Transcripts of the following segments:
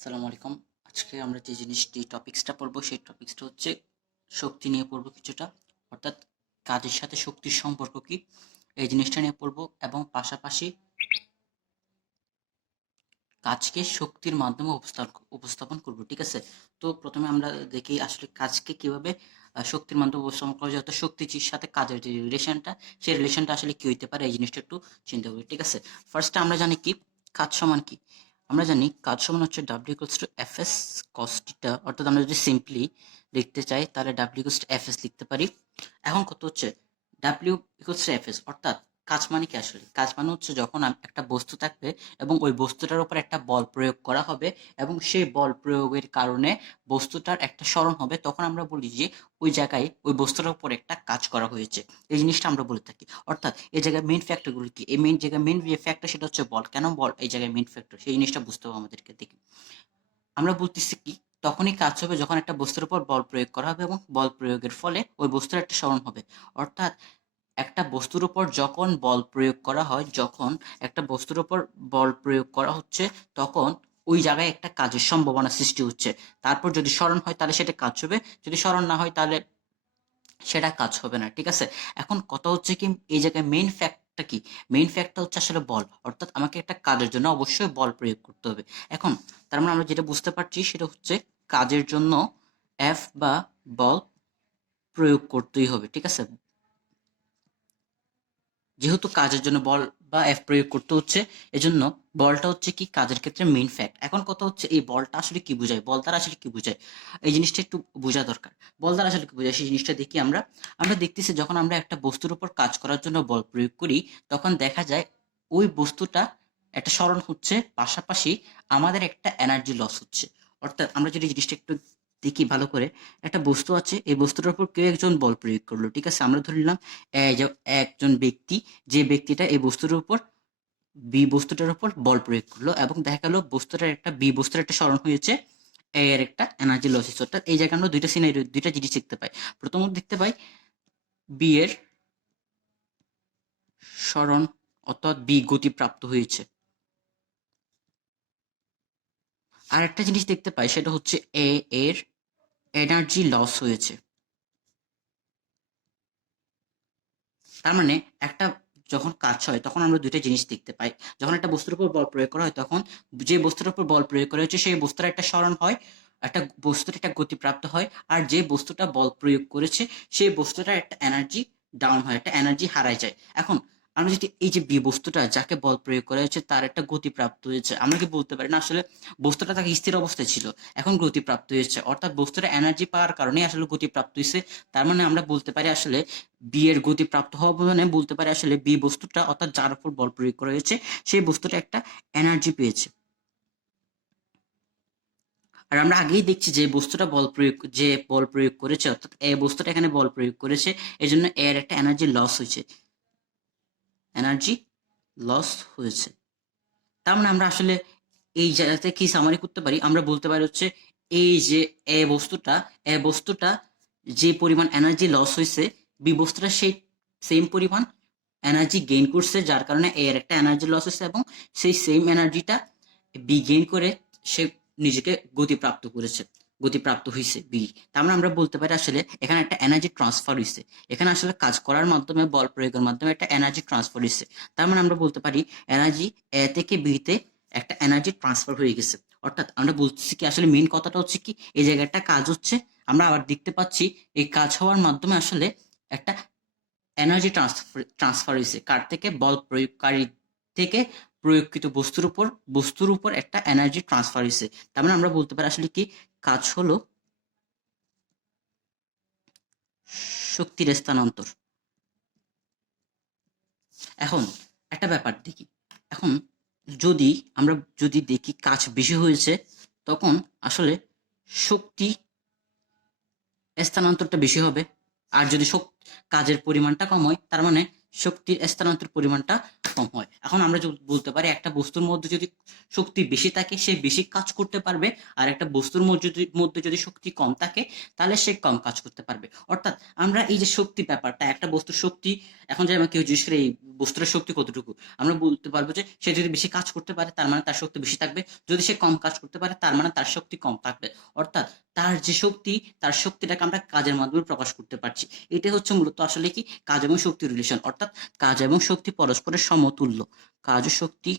আসসালামু আলাইকুম। আজকে আমরা যে জিনিসটি টপিক্সটা পড়বো সেই টপিক্সটা হচ্ছে শক্তি নিয়ে পড়বো কিছুটা। অর্থাৎ কাজের সাথে শক্তির সম্পর্ক কি এই জিনিসটা নিয়ে পড়বো এবং পাশাপাশি কাজকে শক্তির মাধ্যমে উপস্থাপন করবো, ঠিক আছে? তো প্রথমে আমরা দেখি আসলে কাজকে কিভাবে শক্তির মাধ্যমে উপস্থাপন করা যায়, অর্থাৎ শক্তির সাথে কাজের যে রিলেশনটা সেই রিলেশনটা আসলে কি হইতে পারে এই জিনিসটা একটু চিন্তা করি, ঠিক আছে? ফার্স্টে আমরা জানি কি কাজ সমান কি। আমরা জানি কাজ সমান হচ্ছে W equals to F S cos theta. অর্থাৎ আমরা যদি সিম্পলি লিখতে চাই তাহলে W equals to F S লিখতে পারি। এখন কত হচ্ছে W equals to F S, অর্থাৎ কাজ মানে কি? আসলে কাজ মানে হচ্ছে যখন একটা বস্তু থাকবে এবং ওই বস্তুটার উপর একটা বল প্রয়োগ করা হবে এবং সেই বল প্রয়োগের কারণে বস্তুটার একটা সরণ হবে, তখন আমরা বলি যে ওই জায়গায় ওই বস্তুটার উপর একটা কাজ করা হয়েছে। এই জিনিসটা আমরা বলে থাকি। অর্থাৎ এই জায়গায় মেইন ফ্যাক্টরগুলো কি? এই মেইন জায়গায় মেইন যে ফ্যাক্টর সেটা হচ্ছে বল। কেন বল এই জায়গায় মেইন ফ্যাক্টর, সেই জিনিসটা বুঝতে হবে আমাদেরকে। দেখি আমরা বলতেছি কি তখনই কাজ হবে যখন একটা বস্তুর উপর বল প্রয়োগ করা হবে এবং বল প্রয়োগের ফলে ওই বস্তুর একটা সরণ হবে। অর্থাৎ একটা বস্তুর উপর যখন বল প্রয়োগ করা হয়, যখন একটা বস্তুর উপর বল প্রয়োগ করা হচ্ছে, তখন ওই জায়গায় একটা কাজের সম্ভাবনা সৃষ্টি হচ্ছে। তারপর যদি সরণ হয় তাহলে সেটা কাজ হবে, যদি সরণ না হয় তাহলে সেটা কাজ হবে না, ঠিক আছে? এখন কথা হচ্ছে কি এই জায়গায় মেইন ফ্যাক্টটা কি? মেইন ফ্যাক্টটা হচ্ছে আসলে বল। অর্থাৎ আমাকে একটা কাজের জন্য অবশ্যই বল প্রয়োগ করতে হবে। এখন তার মানে আমরা যেটা বুঝতে পারছি সেটা হচ্ছে কাজের জন্য এফ বা বল প্রয়োগ করতেই হবে, ঠিক আছে? যেহেতু কাজের জন্য বল বা এফ প্রয়োগ করতে হচ্ছে, এজন্য বলটা হচ্ছে কি কাজের ক্ষেত্রে মেইন ফ্যাক্ট। এখন কথা হচ্ছে এই বলটা আসলে কি বোঝায়, বল দ্বারা আসলে কি বোঝায়, এই জিনিসটা একটু বোঝা দরকার। বল দ্বারা আসলে কি বোঝায় সেই জিনিসটা দেখি। আমরা আমরা দেখতেছি যখন আমরা একটা বস্তুর উপর কাজ করার জন্য বল প্রয়োগ করি, তখন দেখা যায় ওই বস্তুটা একটা সরণ হচ্ছে, পাশাপাশি আমাদের একটা এনার্জি লস হচ্ছে। অর্থাৎ আমরা যদি জিনিসটা একটু দেখি ভালো করে, একটা বস্তু আছে, এই বস্তুটার উপর কেউ একজন বল প্রয়োগ করলো, ঠিক আছে? আমরা ধরে নিলাম একজন ব্যক্তি, যে ব্যক্তিটা এই বস্তুর উপর বি বস্তুটার উপর বল প্রয়োগ করলো এবং দেখা গেল বস্তুটার একটা বি বস্তুর একটা সরণ হয়েছে, এ এর একটা এনার্জি লস হচ্ছে। অর্থাৎ এই জায়গায় আমরা দুইটা সিনারিও, দুইটা জিনিস দেখতে পাই। প্রথমত দেখতে পাই বি এর সরণ, অর্থাৎ বি গতি প্রাপ্ত হয়েছে। আর একটা জিনিস দেখতে পাই সেটা হচ্ছে এ এর এনার্জি লস হয়েছে। তার মানে একটা যখন কাজ হয় তখন আমরা দুইটা জিনিস দেখতে পাই। যখন একটা বস্তুর উপর বল প্রয়োগ করা হয় তখন যে বস্তুর উপর বল প্রয়োগ করা হয়েছে সেই বস্তুর একটা সরণ হয়, একটা বস্তুর একটা গতি প্রাপ্ত হয়। আর যে বস্তুটা বল প্রয়োগ করেছে সেই বস্তুটার একটা এনার্জি ডাউন হয়, একটা এনার্জি হারায় যায়। এখন আমরা যদি এই যে বি বস্তুটা যাকে বল প্রয়োগ করা হয়েছে তার একটা গতি প্রাপ্ত হয়েছে, আমরা কি বলতে পারি না আসলে বস্তুটা তাকে স্থির অবস্থায় ছিল, এখন গতি প্রাপ্ত হয়েছে, অর্থাৎ বস্তুটা এনার্জি পাওয়ার কারণে আসলে গতি প্রাপ্ত হয়েছে। তার মানে আমরা বলতে পারি আসলে বি এর গতি প্রাপ্ত হওয়া মানে বলতে পারি আসলে বি বস্তুটা, অর্থাৎ যার উপর বল প্রয়োগ করা হয়েছে সেই বস্তুটা একটা এনার্জি পেয়েছে। আর আমরা আগেই দেখছি যে বস্তুটা যে বল প্রয়োগ করেছে, অর্থাৎ এ বস্তুটা এখানে বল প্রয়োগ করেছে, এই জন্য এর একটা এনার্জি লস হয়েছে, এনার্জি লস হয়েছে। তার মানে আমরা আসলে এই জায়গাতে কি সামারি করতে পারি, আমরা বলতে পারি হচ্ছে এই যে এ বস্তুটা যে পরিমাণ এনার্জি লস হয়েছে, বি বস্তুটা সেই সেম পরিমাণ এনার্জি গেইন করছে, যার কারণে এর একটা এনার্জি লস হয়েছে এবং সেই সেম এনার্জিটা বি গেইন করে সে নিজেকে গতিপ্রাপ্ত করেছে, গতিপ্রাপ্ত হয়েছে বি। তার মানে আমরা বলতে পারি আসলে এখানে একটা এনার্জি ট্রান্সফার হয়েছে, এখানে আসলে কাজ করার মাধ্যমে বল প্রয়োগের মাধ্যমে একটা এনার্জি ট্রান্সফার হয়েছে। তার মানে আমরা বলতে পারি এনার্জি এ থেকে বি তে একটা এনার্জি ট্রান্সফার হয়ে গেছে। অর্থাৎ আমরা বলতেছি কি আসলে মেইন কথাটা হচ্ছে কি এই জায়গায় একটা কাজ হচ্ছে, আমরা আবার দেখতে পাচ্ছি এই কাজ হওয়ার মাধ্যমে আসলে একটা এনার্জি ট্রান্সফার হয়েছে, কার থেকে? বল প্রয়োগকারী থেকে প্রয়োগকৃত বস্তুর উপর একটা এনার্জি ট্রান্সফার হয়েছে। তার মানে আমরা বলতে পারি আসলে কি কাজ হলো শক্তির স্থানান্তর। এখন একটা ব্যাপার দেখি, এখন যদি আমরা যদি দেখি কাজ বেশি হয়েছে তখন আসলে শক্তি স্থানান্তরটা বেশি হবে। আর যদি কাজের পরিমাণটা কম হয় তার মানে শক্তির স্থানান্তর পরিমাণটা কম হয়। এখন আমরা বলতে পারি একটা বস্তুর মধ্যে যদি শক্তি বেশি থাকে সে বেশি কাজ করতে পারবে, আর একটা বস্তুর মধ্যে যদি শক্তি কম থাকে তাহলে সে কম কাজ করতে পারবে। অর্থাৎ আমরা এই যে শক্তি ব্যাপারটা, একটা বস্তুর শক্তি, এখন যদি আমাকে কেউ জিজ্ঞেস করে এই বস্তুটার শক্তি কতটুকু, আমরা বলতে পারবো যে সে যদি বেশি কাজ করতে পারে তার মানে তার শক্তি বেশি থাকবে, যদি সে কম কাজ করতে পারে তার মানে তার শক্তি কম থাকবে। অর্থাৎ তার যে শক্তি, তার শক্তিটাকে আমরা কাজের মাধ্যমে প্রকাশ করতে পারছি। এটা হচ্ছে মূলত আসলে কি কাজ এবং শক্তির রিলেশন, অর্থাৎ কাজ এবং শক্তি পরস্পরের সমতুল্য। কাজ ও শক্তি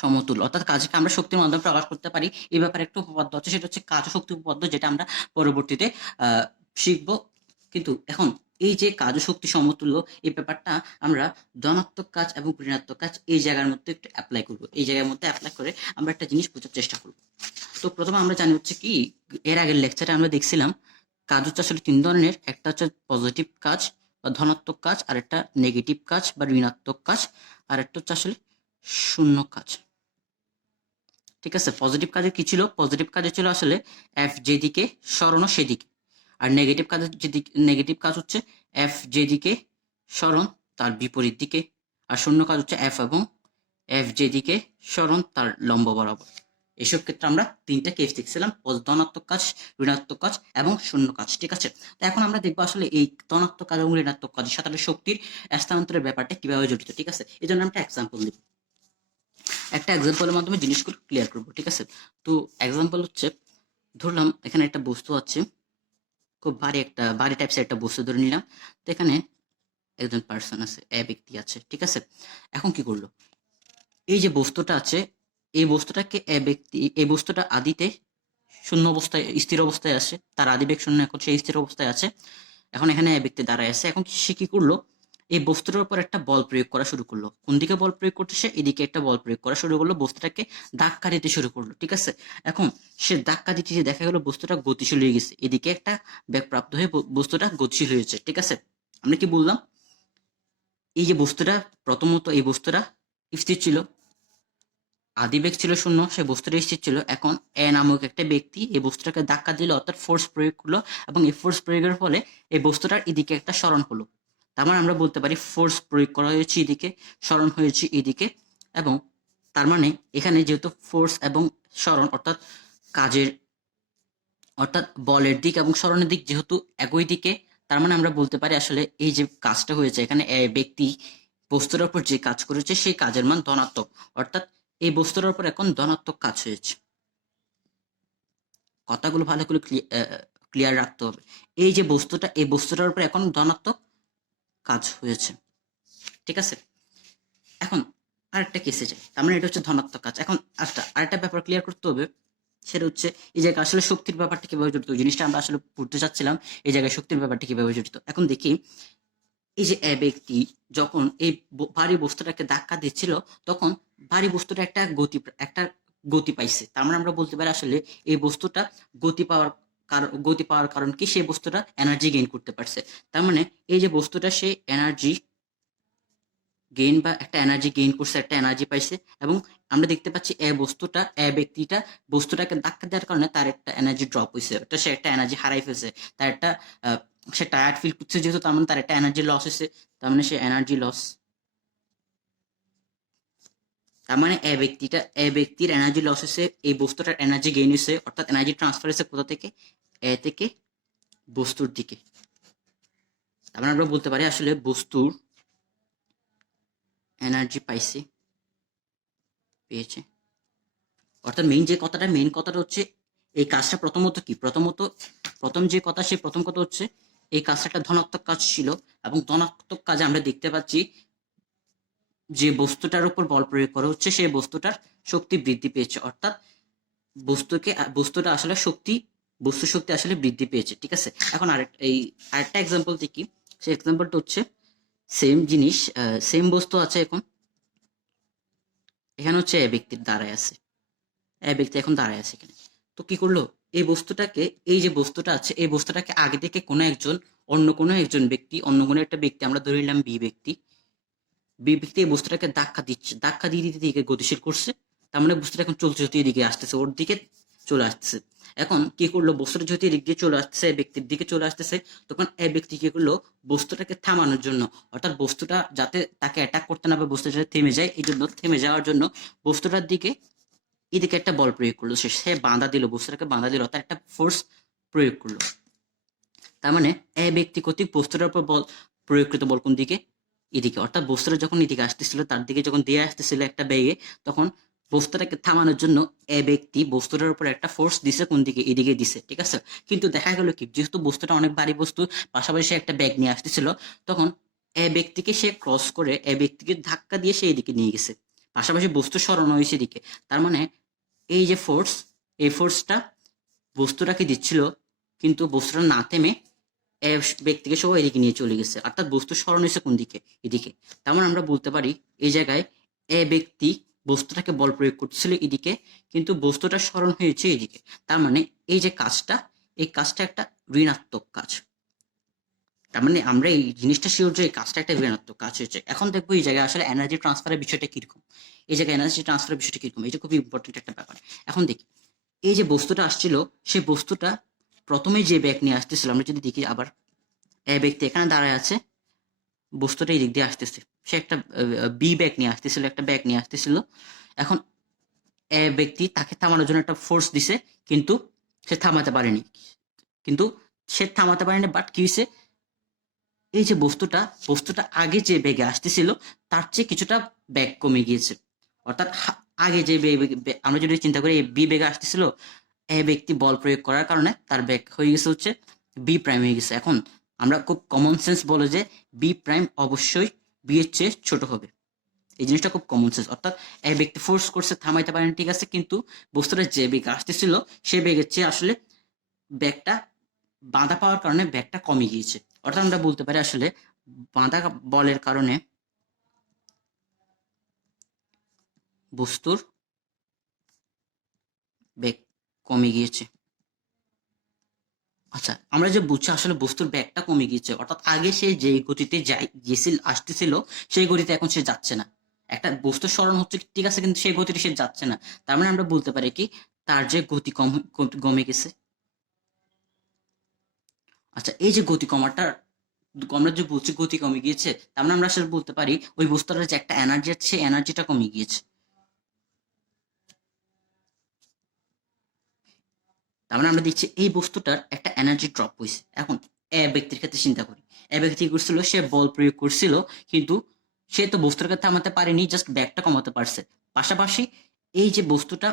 সমতুল্য, অর্থাৎ কাজকে আমরা শক্তির মাধ্যমে প্রকাশ করতে পারি। এই ব্যাপারে একটা উপপাদ্য আছে, সেটা হচ্ছে কাজ ও শক্তি উপপাদ্য, যেটা আমরা পরবর্তীতে শিখবো। কিন্তু এখন এই যে কাজ ও শক্তি সমতুল্য, এই ব্যাপারটা আমরা ধনাত্মক কাজ এবং ঋণাত্মক কাজ এই জায়গার মধ্যে একটু অ্যাপ্লাই করব। এই জায়গার মধ্যে অ্যাপ্লাই করে আমরা একটা জিনিস বোঝার চেষ্টা করব। তো প্রথমে আমরা জানি হচ্ছে কি, এর আগের লেকচারে আমরা দেখছিলাম কাজ হচ্ছে আসলে তিন ধরনের। একটা হচ্ছে পজিটিভ কাজ বা ধনাত্মক কাজ, আর একটা নেগেটিভ কাজ বা ঋণাত্মক কাজ, আর একটা হচ্ছে আসলে শূন্য কাজ। ঠিক আছে, পজিটিভ কাজে কি ছিল? পজিটিভ কাজে ছিল আসলে এফ যেদিকে সরণ সেদিকে, আর নেগেটিভ কাজের যেদিকে, নেগেটিভ কাজ হচ্ছে এফ যেদিকে সরণ তার বিপরীত দিকে, আর শূন্য কাজ হচ্ছে এফ এবং এফ যেদিকে সরণ তার লম্ব বরাবর। এসব ক্ষেত্রে আমরা তিনটা কেস দেখছিলাম, ধনাত্মক কাজ, ঋণাত্মক কাজ এবং শূন্য কাজ। ঠিক আছে, তো এখন আমরা দেখবো আসলে এই ধনাত্মক কাজ এবং ঋণাত্মক কাজের সাথে শক্তির স্থানান্তরের ব্যাপারটা কিভাবে জড়িত। ঠিক আছে, এই জন্য আমরা এক্সাম্পল দিব, একটা এক্সাম্পলের মাধ্যমে জিনিসগুলো ক্লিয়ার করবো। ঠিক আছে, তো এক্সাম্পল হচ্ছে, ধরলাম এখানে একটা বস্তু আছে, খুব ভারী টাইপসের একটা বস্তু ধরে নিলাম। তো এখানে একজন পার্সন আছে, ব্যক্তি আছে। ঠিক আছে, এখন কি করলো, এই যে বস্তুটা আছে, এই বস্তুটাকে এই বস্তুটা আদিতে শূন্য অবস্থায়, স্থির অবস্থায় আছে, তার আদিবেগ শূন্য, এখন সে স্থির অবস্থায় আছে। এখন এখানে ব্যক্তি দাঁড়ায় আছে। এখন সে কি করলো, এই বস্তুটার উপর একটা বল প্রয়োগ করা শুরু করলো। কোন দিকে বল প্রয়োগ করতেছে? এদিকে একটা বল প্রয়োগ করা শুরু করলো, বস্তুটাকে ধাক্কা দিতে শুরু করলো। ঠিক আছে, এখন সে ধাক্কা দিতে দেখা গেলো বস্তুটা গতিশীল হয়ে গেছে, এদিকে একটা বেগ প্রাপ্ত হয়ে বস্তুটা গতিশীল হয়েছে। ঠিক আছে, আমরা কি বললাম, এই যে বস্তুটা, প্রথমত এই বস্তুটা স্থির ছিল, আদিবেগ ছিল শূন্য, সে বস্তুটা স্থির ছিল। এখন এ নামক একটা ব্যক্তি এই বস্তুটাকে ধাক্কা দিল, অর্থাৎ ফোর্স প্রয়োগ করলো, এবং এই ফোর্স প্রয়োগের ফলে এই বস্তুটার এদিকে একটা সরণ হলো। তার মানে আমরা বলতে পারি ফোর্স প্রয়োগ করা হয়েছে এদিকে, সরণ হয়েছে এদিকে। এবং তার মানে এখানে যেহেতু ফোর্স এবং সরণ, অর্থাৎ কাজের, অর্থাৎ বলের দিক এবং সরণের দিক যেহেতু একই দিকে, তার মানে আমরা বলতে পারি আসলে এই যে কাজটা হয়েছে এখানে, ব্যক্তি বস্তুর উপর যে কাজ করেছে সেই কাজের মান ধনাত্মক, অর্থাৎ এই বস্তুর উপর এখন ধনাত্মক কাজ হয়েছে। কথাগুলো ভালো করে ক্লিয়ার রাখতে হবে। এই যে বস্তুটা, এই বস্তুটার উপর এখন ধনাত্মক কাজ হয়েছে। ঠিক আছে, এখন আরেকটা কেসে যাই, তার মানে এটা হচ্ছে ধনাত্মক কাজ। এখন আরেকটা ব্যাপার ক্লিয়ার করতে হবে, সেটা হচ্ছে এই জায়গায় আসলে শক্তির ব্যাপারটা কিভাবে জড়িত, জিনিসটা আমরা আসলে পড়তে চাচ্ছিলাম, এই জায়গায় শক্তির ব্যাপারটা কিভাবে জড়িত। এখন দেখি, এই যে ব্যক্তি যখন এই ভারী বস্তুটাকে ধাক্কা দিচ্ছিল, তখন ভারী বস্তুটা একটা গতি পাইছে। তার মানে আমরা বলতে পারি আসলে এই বস্তুটা গতি পাওয়ার কারণ কি, সেই বস্তুটা এনার্জি গেইন করতে পারছে। তার মানে এই যে বস্তুটা সে এনার্জি গেইন বা একটা এনার্জি গেইন করছে, একটা এনার্জি পাইছে। এবং আমরা দেখতে পাচ্ছি ব্যক্তিটা বস্তুটাকে ধাক্কা দেওয়ার কারণে তার একটা এনার্জি ড্রপ হয়েছে, সে একটা এনার্জি হারাই ফেলছে, তার একটা সে টায়ার্ড ফিল করছে যেহেতু, তার মানে তার একটা এনার্জি লস হয়েছে, তার মানে সে এনার্জি লস। তার মানে ব্যক্তির এনার্জি লস হয়েছে, এই বস্তুটার এনার্জি গেইন হয়েছে, অর্থাৎ এনার্জি ট্রান্সফার হয়েছে কোথা থেকে, থেকে বস্তুর দিকে। তার মানে আমরা বলতে পারি আসলে বস্তুর এনার্জি পেয়েছে। অর্থাৎ মেইন কথাটা হচ্ছে এই কাজটা প্রথম যে কথা, সেই প্রথম কথা হচ্ছে এই কাজটা একটা ধনাত্মক কাজ ছিল, এবং ধনাত্মক কাজে আমরা দেখতে পাচ্ছি যে বস্তুটার উপর বল প্রয়োগ করা হচ্ছে, সেই বস্তুটার শক্তি বৃদ্ধি পেয়েছে, অর্থাৎ বস্তুটা আসলে বস্তু শক্তি আসলে বৃদ্ধি পেয়েছে। ঠিক আছে, এখন আরেকটা এক্সাম্পল দেখি, সেই এক্সাম্পলটা হচ্ছে সেম জিনিস, সেম বস্তু আছে, এখানে হচ্ছে ব্যক্তির দাঁড়ায় আছে, ব্যক্তি এখন দাঁড়ায় আছে এখানে। তো কি করলো, এই যে বস্তুটা আছে, এই বস্তুটাকে আগে থেকে অন্য কোনো একজন ব্যক্তি, অন্য কোনো একটা ব্যক্তি, আমরা ধরে নিলাম বি ব্যক্তি এই বস্তুটাকে ধাক্কা দিয়ে দিতে দিকে গতিশীল করছে। তার মানে বস্তুটা এখন চলতে চলতে এদিকে আসতেছে, ওর দিকে চলে আসতেছে। এখন কি করলো, বস্তুটা যেহেতু এদিক দিয়ে চলে আসতেছে, ব্যক্তির দিকে চলে আসতেছে, তখন এই ব্যক্তি কি করলো, বস্তুটাকে থামানোর জন্য, অর্থাৎ বস্তুটা যাতে তাকে অ্যাটাক করতে না পারে, বস্তুটা থেমে যায়, এই জন্য থেমে যাওয়ার জন্য বস্তুটার দিকে এদিকে একটা বল প্রয়োগ করলো, সে বস্তুটাকে বাঁধা দিল, অর্থাৎ একটা ফোর্স প্রয়োগ করলো। তার মানে এ ব্যক্তি কর্তৃক বস্তুটার উপর বল প্রয়োগকৃত বল কোন দিকে? এদিকে। অর্থাৎ বস্তুটা যখন এদিকে আসতেছিল, তার দিকে যখন দিয়ে আসতেছিল একটা বেগে, তখন বস্তুটাকে থামানোর জন্য এ ব্যক্তি বস্তুটার উপর একটা ফোর্স দিছে কোন দিকে? এদিকে দিছে, ঠিক আছে। কিন্তু দেখা গেল কি, যেহেতু বস্তুটা অনেক ভারী বস্তু, পাশাপাশি সে একটা ব্যাগ নিয়ে আসতেছিল, তখন এ ব্যক্তিকে সে ক্রস করে এ ব্যক্তিকে ধাক্কা দিয়ে সে এদিকে নিয়ে গেছে, পাশাপাশি বস্তু সরানো হয়েছে এদিকে। তার মানে এই যে ফোর্স, এই ফোর্সটা বস্তুটাকে দিচ্ছিল, কিন্তু বস্তুটা না থেমে এ ব্যক্তিকে সহ এদিকে নিয়ে চলে গেছে, অর্থাৎ বস্তু সরণ হয়েছে কোন দিকে? এদিকে। তার মানে আমরা বলতে পারি এই জায়গায় এ ব্যক্তি বস্তুটাকে বল প্রয়োগ করতেছিল এদিকে, কিন্তু বস্তুটা সরণ হয়েছে এদিকে। তার মানে এই যে কাজটা, এই কাজটা একটা ঋণাত্মক কাজ। তার মানে আমরা এই জিনিসটা শিওর যে এই কাজটা একটা ঋণাত্মক কাজ হয়েছে। এখন দেখবো এই জায়গায় আসলে এনার্জি ট্রান্সফারের বিষয়টা কিরকম। এই জায়গায় এনার্জি ট্রান্সফারের বিষয়টা কিরকম, এটা খুবই ইম্পর্টেন্ট একটা ব্যাপার। এখন দেখি, এই যে বস্তুটা আসছিল, সেই বস্তুটা প্রথমে যে ব্যাগ নিয়ে আসতেছিল, আমরা যদি দেখি আবার, এ ব্যক্তি এখানে দাঁড়ায় আছে, বস্তুটা এই দিক দিয়ে আসতেছে, সে একটা বি ব্যাগ নিয়ে আসতেছিল, একটা ব্যাগ নিয়ে আসতেছিল। এখন এ ব্যক্তি তাকে থামানোর জন্য একটা ফোর্স দিছে, কিন্তু সে থামাতে পারেনি। কিন্তু সে থামাতে পারেনি, বাট কি হয়েছে, এই যে বস্তুটা, বস্তুটা আগে যে বেগে আসতেছিল তার চেয়ে কিছুটা বেগ কমে গিয়েছে। অর্থাৎ আগে যে আমরা যদি চিন্তা করি বি বেগে আসতেছিল, এ ব্যক্তি বল প্রয়োগ করার কারণে তার বেগ হয়ে গেছে হচ্ছে বি প্রাইম হয়ে গেছে। এখন আমরা খুব কমন সেন্স বলে যে বি প্রাইম অবশ্যই বি এর চেয়ে ছোট হবে। এই জিনিসটা খুব কমন সেন্স। অর্থাৎ এ ব্যক্তি ফোর্স করছে, থামাইতে পারেনি, ঠিক আছে, কিন্তু বস্তুটা যে বেগে আসতেছিল সে বেগের চেয়ে আসলে ব্যাগটা বাঁধা পাওয়ার কারণে ব্যাগটা কমে গিয়েছে। অর্থাৎ আমরা বলতে পারি আসলে বাঁধা বলের কারণে বস্তুর বেগ কমে গিয়েছে। আচ্ছা, আমরা যে বুঝছি আসলে বস্তুর ব্যাগটা কমে গিয়েছে, অর্থাৎ আগে সে যে গতিতে গেছিল আসতেছিল, সেই গতিতে এখন সে যাচ্ছে না। একটা বস্তুর সরণ হচ্ছে ঠিক আছে, কিন্তু সেই গতিতে সে যাচ্ছে না। তার মানে আমরা বলতে পারি কি, তার যে গতি কমে গেছে। আচ্ছা, এই যে গতি কমাটা, আমরা যে বলছি গতি কমে গিয়েছে, তার মানে আমরা আসলে বলতে পারি ওই বস্তুটার যে একটা এনার্জি আছে, সেই এনার্জিটা কমে গিয়েছে। তার মানে আমরা দেখছি এই বস্তুটার একটা এনার্জি ড্রপ হয়েছে। এখন এ ব্যক্তির ক্ষেত্রে চিন্তা করি, এ ব্যক্তি কি করছিল, সে বল প্রয়োগ করছিল, কিন্তু সে তো বস্তুটাকে থামাতে পারেনি, জাস্ট ব্যাগটা কমাতে পারছে। পাশাপাশি এই যে বস্তুটা,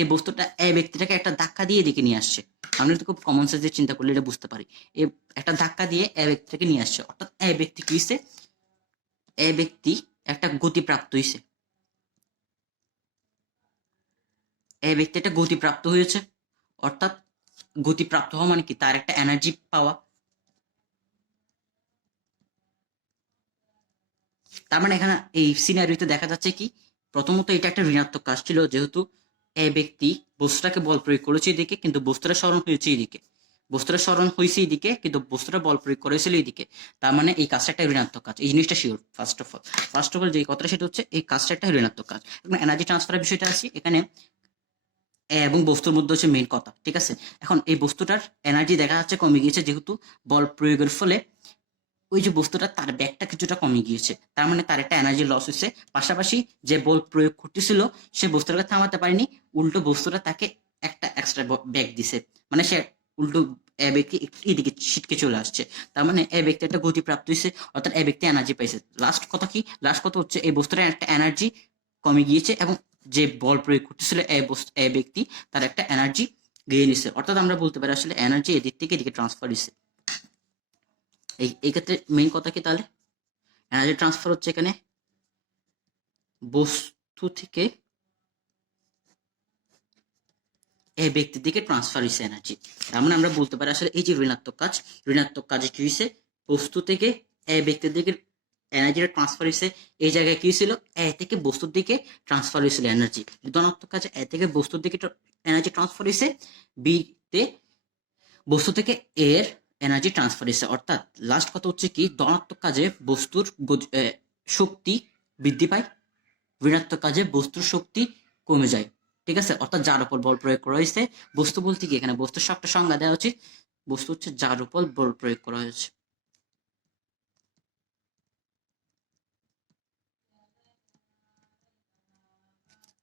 এই বস্তুটা এ ব্যক্তিটাকে একটা ধাক্কা দিয়ে এদিকে নিয়ে আসছে। আমরা তো খুব কমন সেন্সে চিন্তা করলে এটা বুঝতে পারি, এ একটা ধাক্কা দিয়ে এ ব্যক্তিটাকে নিয়ে আসছে, অর্থাৎ এ ব্যক্তি কি হয়েছে, এ ব্যক্তি একটা গতি প্রাপ্ত হয়েছে, এ ব্যক্তি একটা গতি প্রাপ্ত হয়েছে। অর্থাৎ গতি প্রাপ্ত হওয়া মানে কি, তার একটা এনার্জি পাওয়া। তার মানে এখানে এই সিনারিওতে দেখা যাচ্ছে কি, প্রথমত এটা একটা ঋণাত্মক কাজ ছিল, যেহেতু এ ব্যক্তি বস্তুটাকে বল প্রয়োগ করেছে এদিকে, কিন্তু বস্তুটা স্মরণ হয়েছে এদিকে। বস্তুটা স্মরণ হয়েছে এদিকে, কিন্তু বস্তুটা বল প্রয়োগ করেছিল এদিকে। তার মানে এই কাজটা একটা ঋণাত্মক কাজ, এই জিনিসটা শিওর। ফার্স্ট অফ অল যে কথাটা, সেটা হচ্ছে এই কাজটা একটা ঋণাত্মক কাজ। এবং এনার্জি ট্রান্সফারের বিষয়টা আছে এখানে, এবং বস্তুর মধ্যে হচ্ছে মেইন কথা, ঠিক আছে। এখন এই বস্তুটার এনার্জি দেখা যাচ্ছে কমে গিয়েছে, যেহেতু বল প্রয়োগের ফলে ওই যে বস্তুটা তার ব্যাগটা কিছুটা কমে গিয়েছে। তার মানে তার একটা এনার্জি লস হয়েছে। পাশাপাশি যে বল প্রয়োগ করতেছিল, সে বস্তুটাকে থামাতে পারেনি, উল্টো বস্তুটা তাকে একটা এক্সট্রা ব্যাগ দিছে। মানে সে উল্টো এ ব্যক্তি এদিকে ছিটকে চলে আসছে। তার মানে এ ব্যক্তি একটা গতি প্রাপ্ত হয়েছে, অর্থাৎ এ ব্যক্তি এনার্জি পাইছে। লাস্ট কথা কি, লাস্ট কথা হচ্ছে এই বস্তুটার একটা এনার্জি কমে গিয়েছে, এবং যে বল প্রয়োগ করতেছিল এ ব্যক্তি, তার একটা এনার্জি গেইন নিছে। অর্থাৎ আমরা বলতে পারি আসলে এনার্জি এদিক থেকে এদিকে ট্রান্সফার হয়েছে। এই ক্ষেত্রে মেইন কথা কি তাহলে, এনার্জি ট্রান্সফার হচ্ছে এখানে বস্তু থেকে এই ব্যক্তির দিকে ট্রান্সফার হয়েছে এনার্জি। তার মানে আমরা বলতে পারি আসলে এই যে ঋণাত্মক কাজ, ঋণাত্মক কাজে কি হয়েছে, বস্তু থেকে এ ব্যক্তির দিকে এনার্জিটা ট্রান্সফার হয়েছে। এই জায়গায় কি ছিল, এ থেকে বস্তুর দিকে ট্রান্সফার হয়েছিল এনার্জি। ধনাত্মক কাজে এ থেকে বস্তুর দিকে এনার্জি ট্রান্সফার হয়েছে, বি তে বস্তু থেকে এর এনার্জি ট্রান্সফার হয়েছে। অর্থাৎ লাস্ট কথা হচ্ছে কি, ধনাত্মক কাজে বস্তুর শক্তি বৃদ্ধি পায়, ঋণাত্মক কাজে বস্তুর শক্তি কমে যায়। ঠিক আছে, অর্থাৎ যার উপর বল প্রয়োগ করা হয়েছে, বস্তু বলতে কি এখানে বস্তুর একটা সংজ্ঞা দেওয়া উচিত, বস্তু হচ্ছে যার উপর বল প্রয়োগ করা হয়েছে।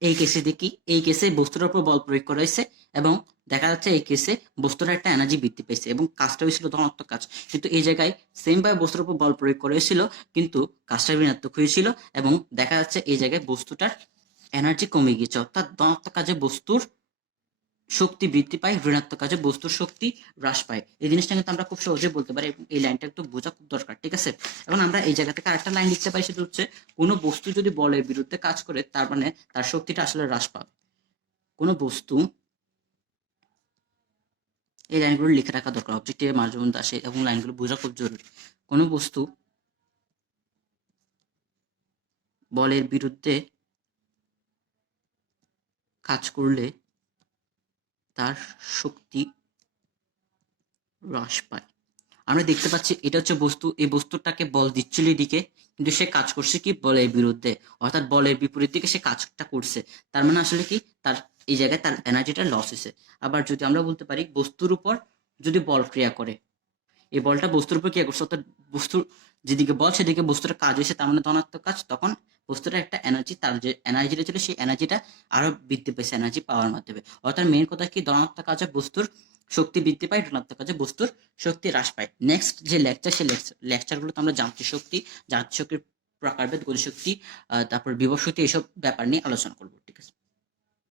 এই কেসে দেখি, এই কেসে বস্তুর উপর বল প্রয়োগ করা হয়েছে এবং দেখা যাচ্ছে এই কেসে বস্তুর একটা এনার্জি বৃদ্ধি পেয়েছে এবং কাজটা হয়েছিল ধনাত্মক কাজ। কিন্তু এই জায়গায় সেম ভাবে বস্তুর উপর বল প্রয়োগ করা হয়েছিল কিন্তু কাজটা ঋণাত্মক হয়েছিল এবং দেখা যাচ্ছে এই জায়গায় বস্তুটার এনার্জি কমে গিয়েছে, অর্থাৎ ধনাত্মক কাজে বস্তুর শক্তি বৃদ্ধি পায়, ঋণাত্মক কাজে বস্তুর শক্তি হ্রাস পায়। এই জিনিসটা কিন্তু আমরা খুব সহজে বলতে পারি এবং এই লাইনটা একটু বোঝা খুব দরকার, ঠিক আছে? এখন আমরা এই জায়গা থেকে আরেকটা লাইন লিখতে পারি, সেটা হচ্ছে কোনো বস্তু যদি বলের বিরুদ্ধে কাজ করে তার মানে তার শক্তিটা আসলে হ্রাস পাবে। কোনো বস্তু, এই লাইনগুলো লিখে রাখা দরকার, অবজেক্টিভের মাঝে মধ্যে আসে এবং লাইনগুলো বোঝা খুব জরুরি। কোনো বস্তু বলের বিরুদ্ধে কাজ করলে তার শক্তি হ্রাস পায়। আমরা দেখতে পাচ্ছি এটা হচ্ছে বস্তু, এই বস্তুটাকে বল দিচ্ছিল এদিকে কিন্তু সে কাজ করছে কি বলের বিরুদ্ধে, অর্থাৎ বলের বিপরীত দিকে সে কাজটা করছে। তার মানে আসলে কি তার এই জায়গায় তার এনার্জিটা লস হয়েছে। আবার যদি আমরা বলতে পারি বস্তুর উপর যদি বল ক্রিয়া করে, এই বলটা বস্তুর উপর ক্রিয়া করছে, অর্থাৎ বস্তুর যেদিকে বল সেদিকে বস্তুর কাজ হয়েছে, তার মানে ধনাত্মক কাজ, তখন বস্তুটা একটা এনার্জি, তার যে এনার্জিটা ছিল সেই এনার্জিটা আরো বৃদ্ধি পেয়েছে এনার্জি পাওয়ার মাধ্যমে। অর্থাৎ মেইন কথা কি, ধনাত্মক কাজে বস্তুর শক্তি বৃদ্ধি পায়, ঋণাত্মক কাজে বস্তুর শক্তি হ্রাস পায়। নেক্সট যে লেকচার, সেই লেকচারগুলোতে আমরা যান্ত্রিক শক্তির প্রকারভেদ, গতিশক্তি, তারপর বিভব শক্তি, এইসব ব্যাপার নিয়ে আলোচনা করবো।